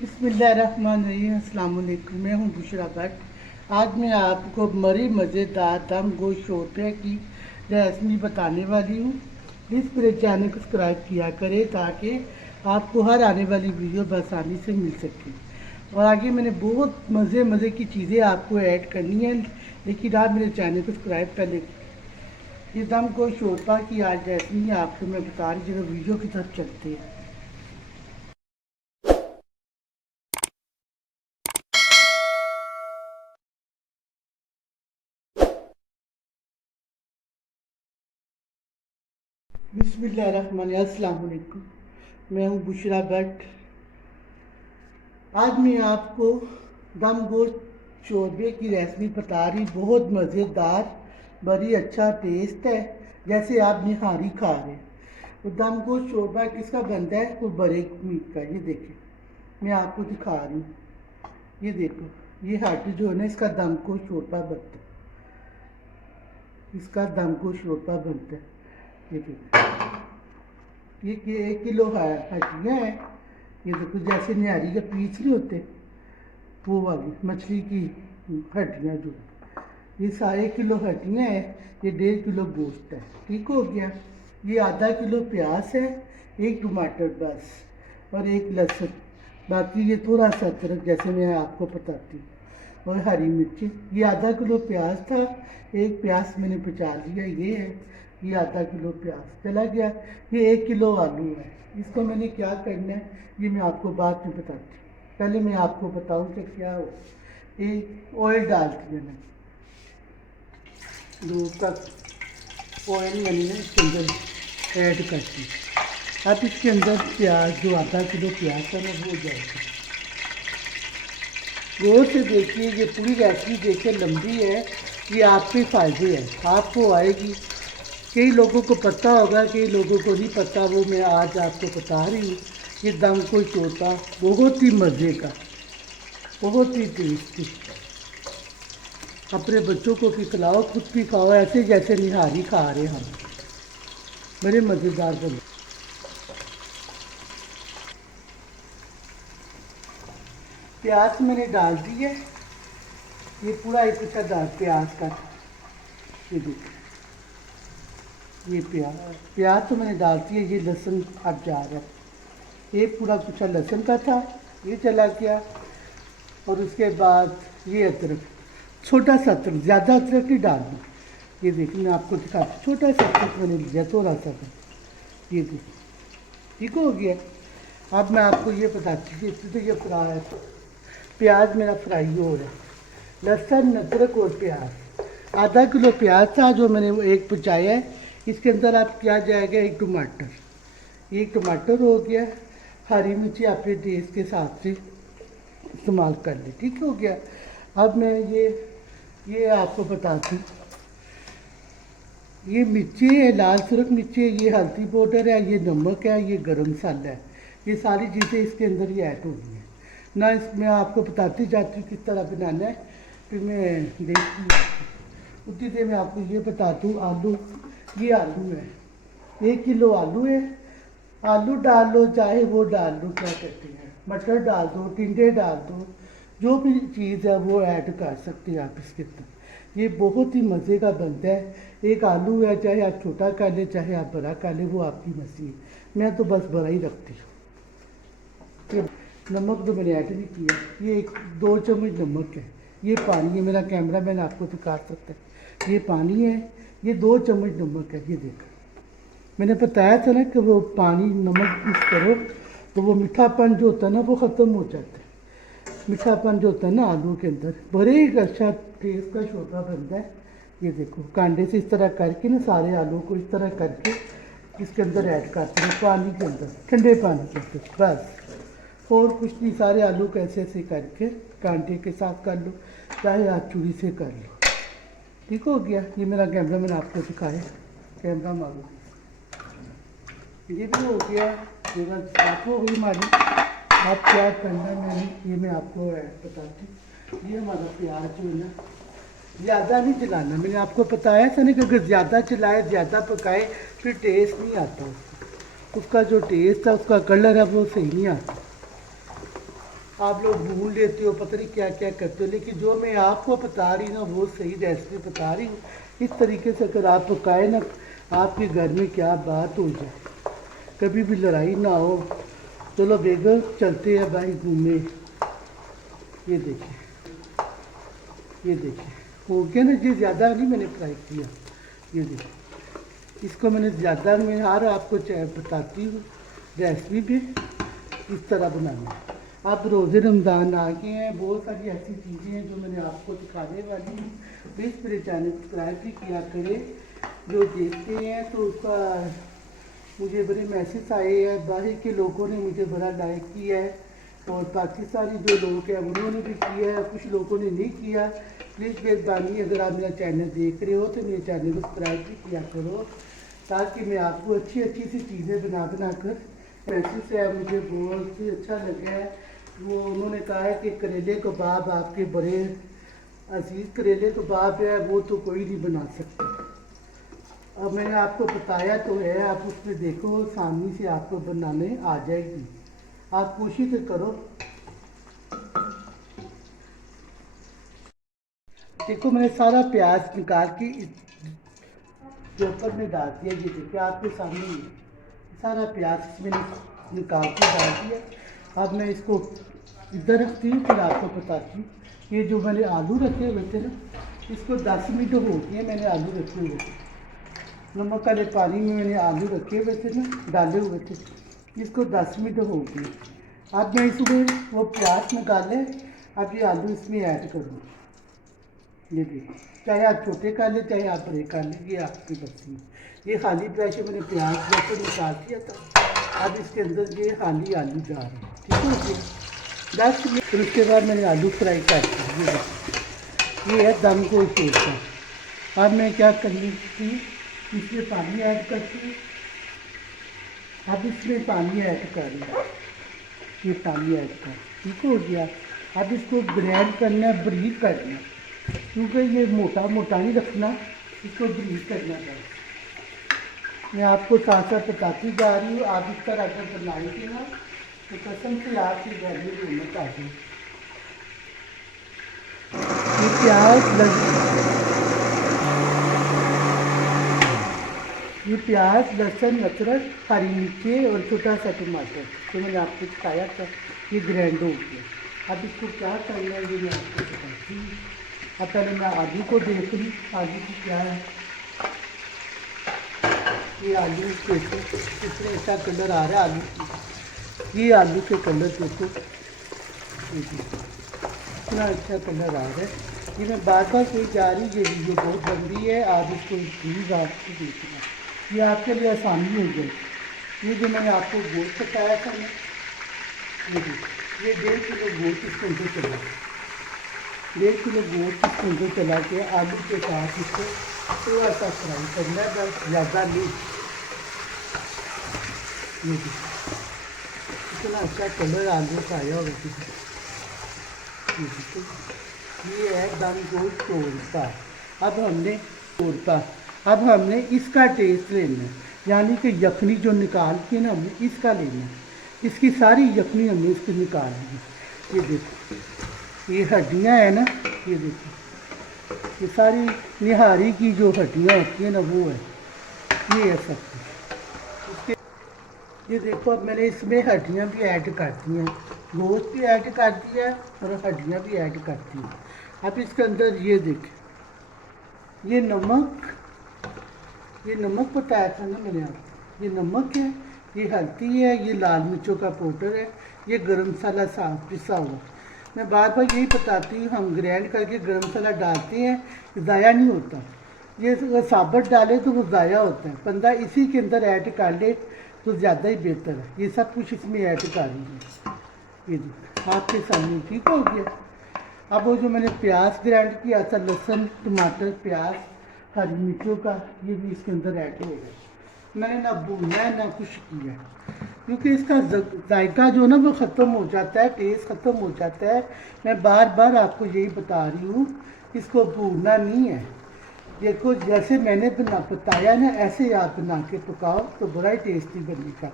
बिस्मिल्लाहिर्रहमानिर्रहीम। अस्सलाम वालेकुम। मैं हूँ बुशरा भट्ट। आज मैं आपको बड़ी मज़ेदार दम गोश्त शोरबे की रेसिपी बताने वाली हूँ। प्लीज़ मेरे चैनल को सब्सक्राइब किया करें ताकि आपको हर आने वाली वीडियो बआसानी से मिल सके। और आगे मैंने बहुत मज़े की चीज़ें आपको ऐड करनी है, लेकिन आप मेरे चैनल को सब्सक्राइब कर लें। ये दम गोश्त शोरबा की आज रेसिपी आपको मैं बता रही हूँ। वीडियो की तरफ चलते हैं। बिस्मिल्लाहिर्रहमानिर्रहीम। अस्सलाम वालेकुम। मैं हूँ बुशरा भट्ट। आज मैं आपको दम गोश्त शोरबे की रेसिपी बता रही। बहुत मज़ेदार, बड़ी अच्छा टेस्ट है, जैसे आप निहारी खा रहे हैं। तो दम गोश्त शोरबा किसका बनता है? वो बड़े मीट का। ये देखिए, मैं आपको दिखा रही हूँ। ये देखो, ये हड्डी जो है ना, इसका दम गोश्त शोरबा बनता है। इसका दम गोश्त शोरबा बनता है। ये देखो, ये 1 किलो हड्डियाँ हैं। ये देखो, जैसे निहारी के पीस नहीं होते, वो वाली मछली की हड्डियाँ जो है। ये 1.5 किलो हड्डियाँ हैं। ये 1.5 किलो गोश्त है। ठीक हो गया। ये आधा किलो प्याज है, एक टमाटर बस, और एक लहसुन। बाकी ये थोड़ा सा अदरक, जैसे मैं आपको बताती हूँ, और हरी मिर्ची। ये आधा किलो प्याज था, एक प्याज मैंने बचा लिया। ये है, ये आधा किलो प्याज चला गया। ये 1 किलो आलू है। इसको मैंने क्या करना है, ये मैं आपको बाद में बताती हूँ। पहले मैं आपको बताऊं कि क्या हो। ये ऑयल डालती है, मैंने 2 कप ऑयल मैंने इसके अंदर ऐड करती हूँ। अब इसके अंदर प्याज, जो आधा किलो प्याज था ना, वो जाएगा। गौर से देखिए, ये पूरी रेसिपी देखिए, लंबी है। ये आपके फ़ायदे है, आपको आएगी। कई लोगों को पता होगा, कई लोगों को नहीं पता, वो मैं आज आपको बता रही हूँ। ये दम को शोरबा बहुत ही मज़े का, बहुत ही टेस्टी। अपने बच्चों को भी खिलाओ, खुद भी खाओ, ऐसे जैसे निहारी खा रहे हम। बड़े मज़ेदार बने। प्याज मैंने डाल दी है। ये पूरा एक अच्छा डाल प्याज का। ये देखिए, ये प्याज तो मैंने डाल दी है। ये लहसुन अब जा रहा है। एक पूरा कुछ लहसुन का था, ये चला गया। और उसके बाद ये अदरक, छोटा सा अदरक, ज़्यादा अदरक नहीं डालना। ये देखिए, मैं आपको दिखाती, छोटा सा अदरक मैंने लिया, थोड़ा सा। ये देखिए, ठीक हो गया। अब मैं आपको ये बताती हूँ कि तो ये फ्राई, प्याज मेरा फ्राई हो रहा है। लहसुन, अदरक और प्याज, आधा किलो प्याज था जो मैंने वो एक बचाया है। इसके अंदर आप क्या जाएगा, एक टमाटर, एक टमाटर हो गया। हरी मिर्ची अपने टेस्ट के हिसाब से इस्तेमाल कर ली। ठीक हो गया। अब मैं ये आपको बताती हूँ। ये मिर्ची है, लाल सुरख मिर्ची है, ये हल्दी पाउडर है, ये नमक है, ये गरम मसाला है। ये सारी चीज़ें इसके अंदर ही ऐड होनी है ना। इसमें आपको बताती जाती हूँ किस तरह बनाना है, फिर मैं देखती हूँ। उतनी देर में आपको ये बता दूँ, आलू, ये आलू है, 1 किलो आलू है। आलू डाल लो, चाहे वो डाल लो, क्या कहते हैं, मटर डाल दो, टिंडे डाल दो, जो भी चीज़ है वो ऐड कर सकते हैं आप इसके अंदर। ये बहुत ही मज़े का बनता है। एक आलू है, चाहे आप छोटा कर ले, चाहे आप बड़ा कर ले, वो आपकी मर्ज़ी है। मैं तो बस बड़ा ही रखती हूँ। ये नमक तो मैंने ऐड नहीं किया। ये 2 चम्मच नमक है। ये पानी है, मेरा कैमरा मैन आपको दिखा सकता है। ये पानी है, ये 2 चम्मच नमक है। ये देखो, मैंने बताया था ना कि वो पानी नमक मिक्स करो तो वो मीठापन जो होता है ना, वो ख़त्म हो जाता है। मीठापन जो होता है ना आलू के अंदर, बड़े ही अच्छा टेस्ट का शोरबा बनता है। ये देखो, कांडे से इस तरह करके ना, सारे आलू को इस तरह करके इसके अंदर ऐड करते हैं, पानी के अंदर, ठंडे पानी के अंदर, बस। और कुछ नहीं, सारे आलू को ऐसे ऐसे करके कांटे के साथ कर लो, चाहे आप चूड़ी से कर लो। ठीक हो गया। ये मेरा कैमरा मैंने आपको दिखाया, कैमरा मारो। ये भी हो गया। ये बस आप हो गई हमारी। आप क्या करना है, मैंने ये मैं आपको बताती हूँ। ये हमारा प्याज जो है ना, ज़्यादा नहीं जलाना। मैंने आपको बताया था ना कि अगर ज़्यादा चलाए, ज़्यादा पकाए, फिर टेस्ट नहीं आता उसका जो टेस्ट है, उसका कलर है, वो सही नहीं आता। आप लोग भून लेते हो, पता नहीं क्या क्या करते हो, लेकिन जो मैं आपको बता रही ना वो सही रेसिपी बता रही हूँ। इस तरीके से अगर आप पकाए ना, आपके घर में क्या बात हो जाए, कभी भी लड़ाई ना हो। चलो बेगम चलते हैं भाई घूमने। ये देखिए, ये देखिए हो गया ना, ये ज़्यादा नहीं मैंने फ्राई किया। ये देखिए, इसको मैंने ज़्यादा, मैं हर आपको बताती हूँ रेसिपी भी इस तरह बनाना है। अब रोज़े रमज़ान आ गए हैं, बहुत सारी ऐसी चीज़ें हैं जो मैंने आपको दिखाने वाली हूँ। प्लीज़ मेरे चैनल सब्सक्राइब भी किया करें। जो देखते हैं तो उसका मुझे बड़े मैसेज आए हैं, बाहर के लोगों ने मुझे बड़ा लाइक किया है और पाकिस्तानी जो लोग हैं उन्होंने भी किया है, कुछ लोगों ने नहीं किया। प्लीज़ मेहरबानी, अगर आप मेरा चैनल देख रहे हो तो मेरे चैनल को सब्सक्राइब भी किया करो, ताकि मैं आपको अच्छी अच्छी सी चीज़ें बना बना कर मैसेज है मुझे बहुत ही अच्छा लगा है। वो उन्होंने कहा है कि करेले कबाब आपके बड़े अजीज करेले कबाब है, वो तो कोई नहीं बना सकता। अब मैंने आपको बताया तो है, आप उसमें देखो सामने से आपको बनाने आ जाएगी, आप कोशिश करो। देखो मैंने सारा प्याज निकाल के पेपर में डाल दिया। ये देखिए आपके सामने ही सारा प्याज इसमें निकाल के डाल दिया। अब मैं इसको इधर रखती हूँ, फिर आपको बताती हूँ। ये जो मैंने आलू रखे हुए थे ना, इसको 10 मिनट हो गए मैंने आलू रखे हुए थे। नमक वाले पानी में मैंने आलू रखे हुए थे ना, डाले हुए थे, इसको 10 मिनट हो गए। अब मैं इसमें वो प्याज निकाले, अब ये आलू इसमें ऐड करूँ। ये देखिए, चाहे आप छोटे कर लें चाहे आप बड़े कर लें, ये आपकी मर्जी है। ये खाली प्याज से मैंने प्याज जैसे निकाल दिया था, अब इसके अंदर ये खाली आलू जा रहे हैं। ठीक हो गया 10 मिनट, फिर उसके बाद मैंने आलू फ्राई कर दिया। ये है दम को तोड़ता। अब मैं क्या करनी थी, इसमें पानी ऐड करती हूँ। अब इसमें पानी ऐड कर लिया, ये पानी ऐड कर, ठीक हो गया। अब इसको ग्राइंड करना, बारीक करना, क्योंकि ये मोटा मोटा नहीं रखना, इसको बारीक करना चाहिए। मैं आपको साथ साथ बताती जा रही हूँ, आप इस तरह अगर बनाएंगे ना तो कसम से आपके घर में रौनक आ जाए। ये प्याज लहसुन अदरक हरी मिर्ची और छोटा सा टमाटर जो मैंने आपको दिखाया था, ये ग्राइंड हो गया। अब इसको क्या करना है ये मैं आपको बताती हूँ। अब पहले मैं आलू को देख रही, आलू की क्या है, ये आलू देखो कितने अच्छा कलर आ रहा है आलू की। ये आलू के कलर देखो, इतना अच्छा कलर आ रहा है। ये मैं बार बार कोई जा रही, ये वीडियो बहुत लंबी है, आप इसको प्लीज़ आपको देखना, ये आपके लिए आसानी हो जाए। ये जो मैंने आपको गोश्त बताया था ना, ये 1.5 किलो गोश्त इसके अंदर चला, 1.5 किलो गोश्त इसके अंदर चला के आलू के साथ इसको थोड़ा सा फ्राई करना है, बस ज़्यादा नहीं। ये इतना अच्छा कलर आलू का आया होगा। ये है दम गोश्त तोड़ता। अब हमने इसका टेस्ट लेना है, यानी कि यखनी जो निकाल के ना हमने इसका लेना है, इसकी सारी यखनी हमने इसकी निकालनी है। ये देखो ये हड्डियाँ हैं ना, ये देखो ये सारी निहारी की जो हड्डियाँ होती हैं ना वो है, ये है सब कुछ। ये देखो अब मैंने इसमें हड्डियाँ भी ऐड कर दी हैं, गोश्त भी ऐड कर दिया है और हड्डियाँ भी ऐड कर दी हैं। अब इसके अंदर ये देखें, ये नमक बताया था ना मैंने आपको, ये नमक है, ये हल्दी है, ये लाल मिर्चों का पाउडर है, ये गरम मसाला साफ पिसा हुआ। मैं बार बार यही बताती हूँ, हम ग्राइंड करके गरम मसाला डालते हैं, ज़ाया नहीं होता। ये अगर साबुत डाले तो वो ज़ाया होता है, बंदा इसी के अंदर ऐड कर ले तो ज़्यादा ही बेहतर है। ये सब कुछ इसमें ऐड कर लीजिए, ये आपके सामने ठीक हो गया। अब वो जो मैंने प्याज ग्राइंड किया था, लहसुन टमाटर प्याज हरी मिर्चों का, ये भी इसके अंदर ऐड हो गया। मैंने ना भूना है ना कुछ किया, क्योंकि इसका जायका जो ना वो ख़त्म हो जाता है, टेस्ट ख़त्म हो जाता है। मैं बार बार आपको यही बता रही हूँ, इसको भूनना नहीं है। देखो जैसे मैंने बताया ना, ऐसे आप बना के पकाओ तो बड़ा ही टेस्टी बनेगा।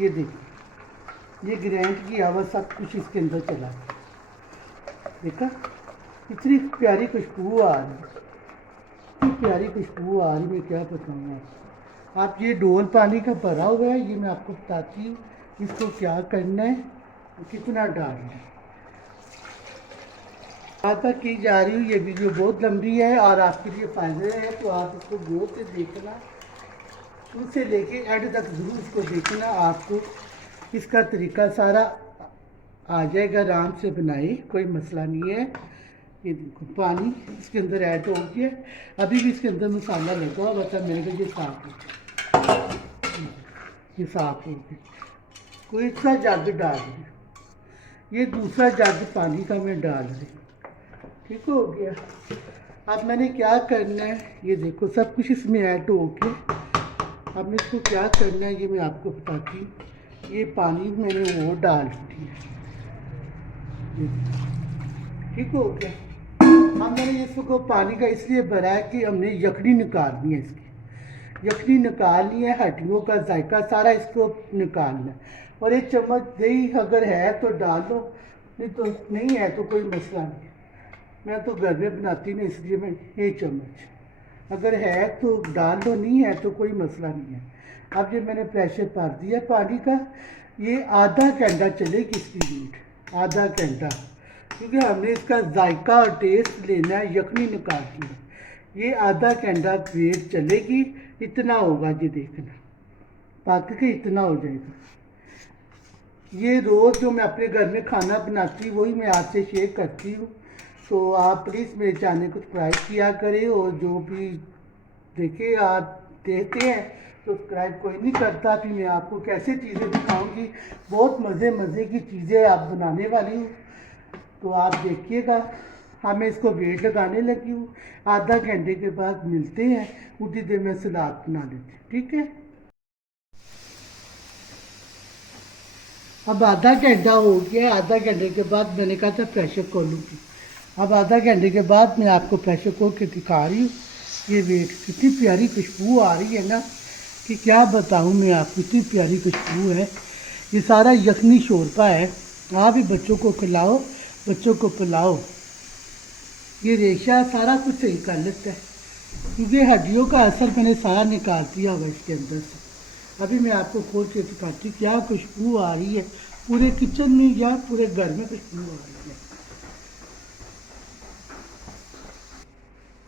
ये देखिए, ये ग्राइंड किया हुआ सब कुछ इसके अंदर चला। देखा इतनी प्यारी खुशबू आ रही है, इतनी प्यारी खुशबू आ रही, मैं क्या बताऊँ आपको। आप ये डोल पानी का भरा हुआ है, ये मैं आपको बताती हूँ इसको क्या करना है, कितना डालना है। आता की जा रही हूँ, ये वीडियो बहुत लंबी है और आपके लिए फ़ायदे है, तो आप इसको गौर से देखना, शुरू से लेके एंड तक ज़रूर इसको देखना, आपको इसका तरीका सारा आ जाएगा। आराम से बनाए, कोई मसला नहीं है। ये देखो पानी इसके अंदर ऐड हो गया, अभी भी इसके अंदर मसाला लगा हुआ था, मैंने कहा ये साफ हो, ये साफ हो गया। कोई सा जग डाल दिया, ये दूसरा जग पानी का मैं डाल रही, ठीक हो गया। अब मैंने क्या करना है, ये देखो सब कुछ इसमें ऐड हो गया। अब मैं इसको क्या करना है ये मैं आपको बताती हूँ। ये पानी मैंने वो डाल दिया, ठीक हो गया। अब मैंने इसको पानी का इसलिए भरा है कि हमने यखनी निकालनी है, इसकी यखनी निकालनी है, हड्डियों का जायका सारा इसको निकालना है। और एक चम्मच दही अगर है तो डाल लो, नहीं तो नहीं है तो कोई मसला नहीं। मैं तो घर में बनाती नहीं, इसलिए मैं एक चम्मच अगर है तो डाल लो, नहीं है तो कोई मसला नहीं है। अब ये मैंने प्रेशर भर दिया पानी का, ये आधा घंटा चलेगी इसकी हीट, आधा घंटा, क्योंकि हमने इसका जायका और टेस्ट लेना है, यखनी निकालनी है। ये आधा घंटा वेट चलेगी, इतना होगा ये देखना, पक के इतना हो जाएगा। ये रोज़ जो मैं अपने घर में खाना बनाती हूँ वही मैं आपसे शेयर करती हूँ। तो आप प्लीज़ मेरे चैनल को सब्सक्राइब किया करें, और जो भी देखे आप देखते हैं सब्सक्राइब कोई नहीं करता, फिर मैं आपको कैसे चीज़ें दिखाऊंगी, बहुत मज़े मज़े की चीज़ें आप बनाने वाली हूँ, तो आप देखिएगा। हाँ मैं इसको वेट लगाने लगी हूँ, आधा घंटे के बाद मिलते हैं, उतनी देर में सलाद बना लेते हैं, ठीक है। अब आधा घंटा हो गया, आधा घंटे के बाद मैंने कहा था प्रेशर खोलूँगी। अब आधा घंटे के बाद मैं आपको प्रेशर खोल के दिखा रही हूँ। ये वेट कितनी प्यारी खुशबू आ रही है ना, कि क्या बताऊँ मैं आपको, इतनी प्यारी खुशबू है। ये सारा यखनी शोरबा है, आप भी बच्चों को खिलाओ, बच्चों को पिलाओ। ये रेशा सारा कुछ सही कर लेता है, क्योंकि हड्डियों का असर मैंने सारा निकाल दिया हुआ इसके अंदर से। अभी मैं आपको खोल के दिखाती हूँ क्या खुशबू आ रही है, पूरे किचन में या पूरे घर में खुशबू आ रही है।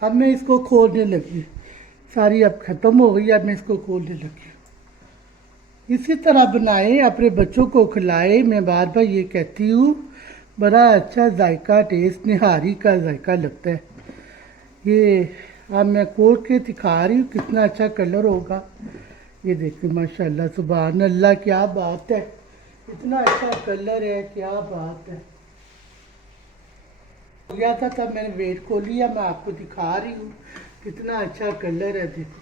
अब मैं इसको खोलने लगी, सारी अब ख़त्म हो गई, अब मैं इसको खोलने लगी। इसी तरह बनाए, अपने बच्चों को खिलाए। मैं बार बार ये कहती हूँ, बड़ा अच्छा जायका टेस्ट निहारी का जायका लगता है। ये अब मैं खोल के दिखा रही हूँ कितना अच्छा कलर होगा। ये देखिए माशाल्लाह सुभान अल्लाह, क्या बात है, इतना अच्छा कलर है, क्या बात है। लिया था तब मैंने वेट खोल लिया, मैं आपको दिखा रही हूँ कितना अच्छा कलर है। देखो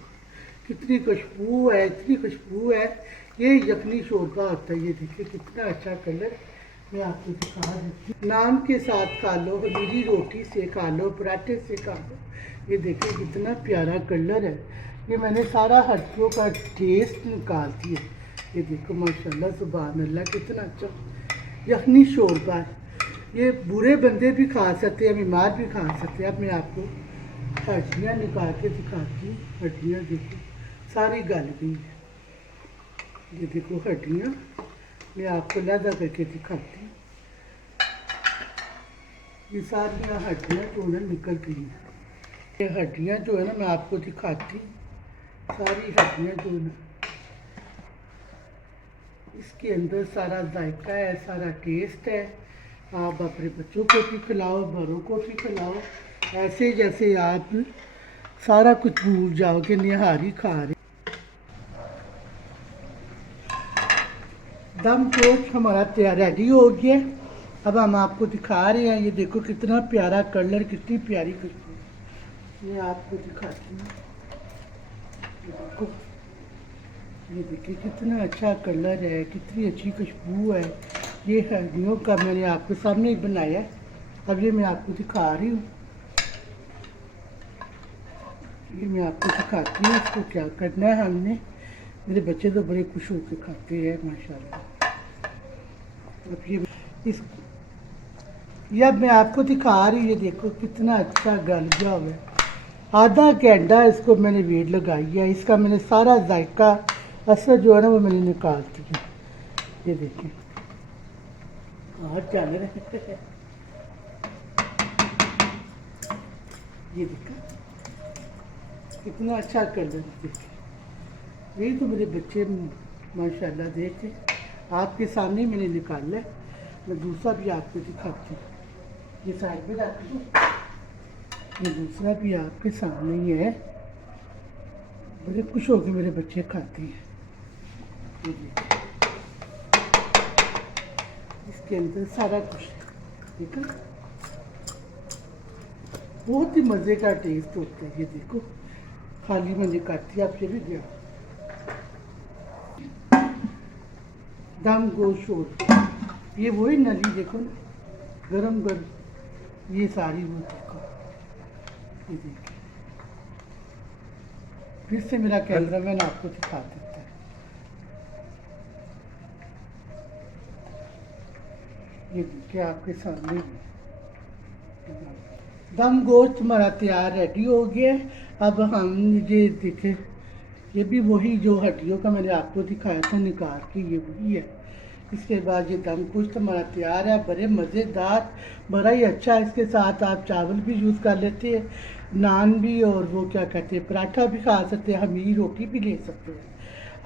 कितनी खुशबू है, इतनी खुशबू है। ये यखनी शोरबा होता है। ये देखिए कितना अच्छा कलर, मैं आपको दिखा देती हूँ। नान के साथ खा लो, खमीरी रोटी से खा लो, पराठे से खा लो। ये देखिए कितना प्यारा कलर है। ये मैंने सारा हड्डियों का टेस्ट निकाल दिया। ये देखो माशाल्लाह सुभान अल्लाह, कितना अच्छा यखनी शोरबा है। ये बुरे बंदे भी खा सकते हैं, बीमार भी खा सकते हैं। अब मैं आपको हड्डियाँ निकाल के दिखाती हूँ। हड्डियाँ देखो सारी गल गई है। ये देखो हड्डियाँ, मैं आपको लहदा करके दिखाती हूँ। ये सारी हड्डियाँ जो है निकल गई हैं। ये हड्डियाँ जो है ना मैं आपको दिखाती हूँ, सारी हड्डियाँ जो है ना, इसके अंदर सारा जायका है, सारा टेस्ट है। आप अपने बच्चों को भी खिलाओ, बड़ों को भी खिलाओ, ऐसे जैसे आप सारा कुछ भूल जाओगे, निहारी खा रहे। दम पोच हमारा तैयार रेडी हो गया। अब हम आपको दिखा रहे हैं, ये देखो कितना प्यारा कलर, कितनी प्यारी खुशबू। मैं आपको दिखाती हूँ, ये देखो, ये देखिए कितना अच्छा कलर है, कितनी अच्छी खुशबू है। ये हड्डियों का मैंने आपके सामने ही बनाया है। अब ये मैं आपको दिखा रही हूँ, ये मैं आपको दिखाती हूँ इसको क्या करना है। हमने, मेरे बच्चे तो बड़े खुश होकर खाते हैं माशाल्लाह। अब ये ये अब मैं आपको दिखा रही, ये देखो कितना अच्छा गल गया हुआ है। आधा घंटा इसको मैंने वेट लगाई है, इसका मैंने सारा जायका असर जो है ना वो मैंने निकाल दिया। ये देखें चल रहे ये देखा कितना अच्छा कलर देखे। यही तो मेरे बच्चे माशाल्लाह देखे आपके सामने मैंने निकाला है। मैं दूसरा भी आपको दिखाती हूँ, ये साइड में रख दूँ, ये दूसरा भी आपके सामने ही है। बड़े खुश होकर मेरे बच्चे खाते हैं। ये देखिए इसके अंदर सारा कुछ देखा, बहुत ही मज़े का टेस्ट होता है। ये देखो खाली मैंने काटी, आप ये भी दिया दम गोश्त, ये वही नली देखो ना, गरम गरम, ये सारी वो देखो। ये देखिए फिर से मेरा कैमरामैन आपको दिखा देता है। ये देखिए आपके सामने दम गोश्त हमारा तैयार रेडी हो गया है। अब हम ये देखें, ये भी वही जो हड्डियों का मैंने आपको दिखाया था निकाल के, ये वही है। इसके बाद ये दम गोश्त हमारा तैयार है, बड़े मज़ेदार, बड़ा ही अच्छा है। इसके साथ आप चावल भी यूज़ कर लेते हैं, नान भी, और वो क्या कहते हैं पराठा भी खा सकते हैं, हमीर रोटी भी ले सकते हैं।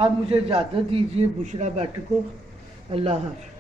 अब मुझे इजाज़त दीजिए बुशरा भट्ट को। अल्लाह हाफ़िज़।